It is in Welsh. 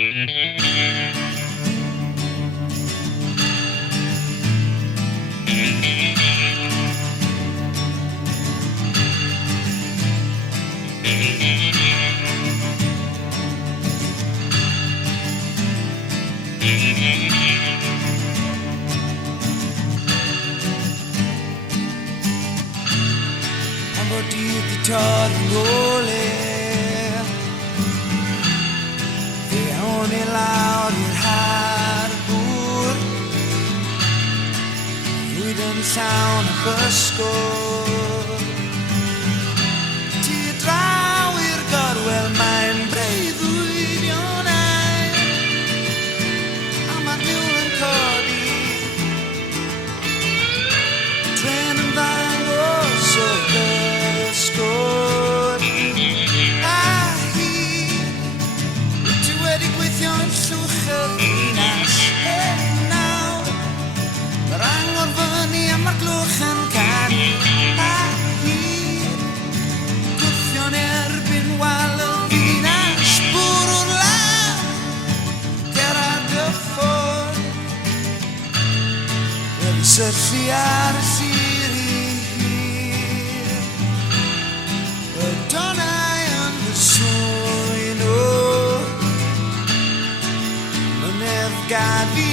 Di tornole fewn I lawr i'r harbwr rwyd yn llawn y bysgwr ti draw i'r gorwel mae'n breuddwyd ionau a mae'r niwl yn codi tren yn ddangos o'r bysgwr a hyd ti wedi gweithio'n llwch y ddinas nawr yr angor fyny a mae'r glwch yn canu a hyd gwthio'n erbyn wal y ddinas bwrw'r law Gerard y ffwrdd wedi syllu ar y sir i hir y donau yn y swyn o mynedd gad fi